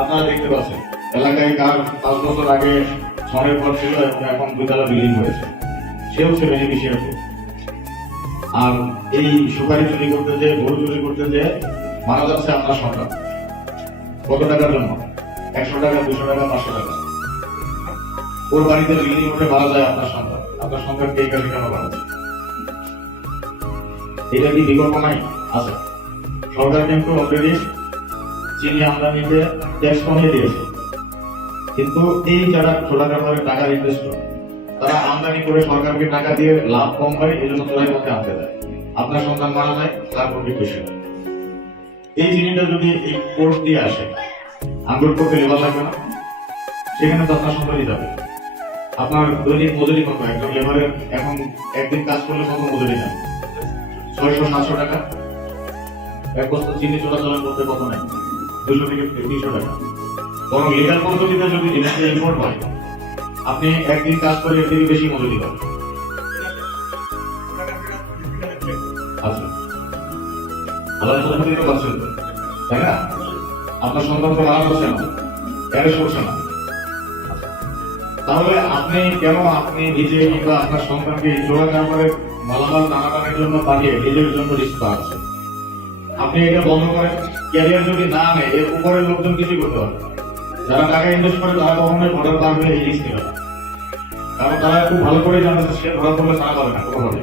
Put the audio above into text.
আপনারা দেখতে পাচ্ছেন এলাকায় কার 5 বছর আগে ছড়ের ঘর ছিল এবং এখন দুতলা বিল্ডিং হয়েছে, সেও ছিল বেনিফিশিয়ারি। আর এই সুপারি চুরি করতে যে, গরু চুরি করতে যে মারা যাচ্ছে আপনার সন্তান। কত টাকার জন্য? 100 টাকা, 200 টাকা, 500 টাকা। ওর বাড়িতে বিল্ডিং উঠে মারা যায় আপনার সন্তান। আপনার সন্তানকে এই কাজে কেন মারা যায়? এটা কি বিকল্প নাই? আছে। সরকার কিন্তু অলরেডি চিনি আমদানিতে ট্যাক্স কমিয়ে দিয়েছে, কিন্তু এই যারা ছোটা ব্যাপারে টাকার ইনভেস্টর, তারা আমদানি করে সরকারকে টাকা দিয়ে লাভ কম হয়, এই জন্য তোলাই করতে আনতে দেয়। আপনার সন্তান মারা যায়, তার প্রতি খুশি হয়। এই জিনিসটা যদি এই কোর্স দিয়ে আসে, আন্দোলন করতে লেবার লাগবে না, সেখানে তো আপনার সন্তানই যাবে। আপনার দৈনিক মজুরি কত? একজন লেবারের এখন একদিন কাজ করলে কত মজুরি নেয়? 600-700 টাকা। এক বস্তা চিনি চলাচল করতে কত নেয়? 200 থেকে 300 টাকা। বরং লিগাল পদ্ধতিতে যদি জিনিসটা ইম্পোর্ট হয়, আপনি একদিন কাজ করে এর থেকে বেশি মজুরি পাবেন। আচ্ছা, আল্লাহ তো পাচ্ছেন, তাই না? আপনার সন্তান তো মারা যাচ্ছে না, অ্যারেস্ট করছে না। তাহলে আপনি কেন আপনি নিজে কিংবা আপনার সন্তানকে জোড়া কারবারে মালামাল টানাটানের জন্য পাঠিয়ে নিজের জন্য রিস্ক পাচ্ছেন? আপনি এটা বন্ধ করেন। ক্যারিয়ার যদি না নেয়, এর উপরের লোকজন কিছুই করতে পারবে। যারা টাকা ইনভেস্ট করে তারা কখনোই ভোটার পারবে এই রিস্ক নেবে না, কারণ তারা খুব ভালো করে জানে সে ধরা পড়লে ছাড়া পাবে না কোনোভাবে।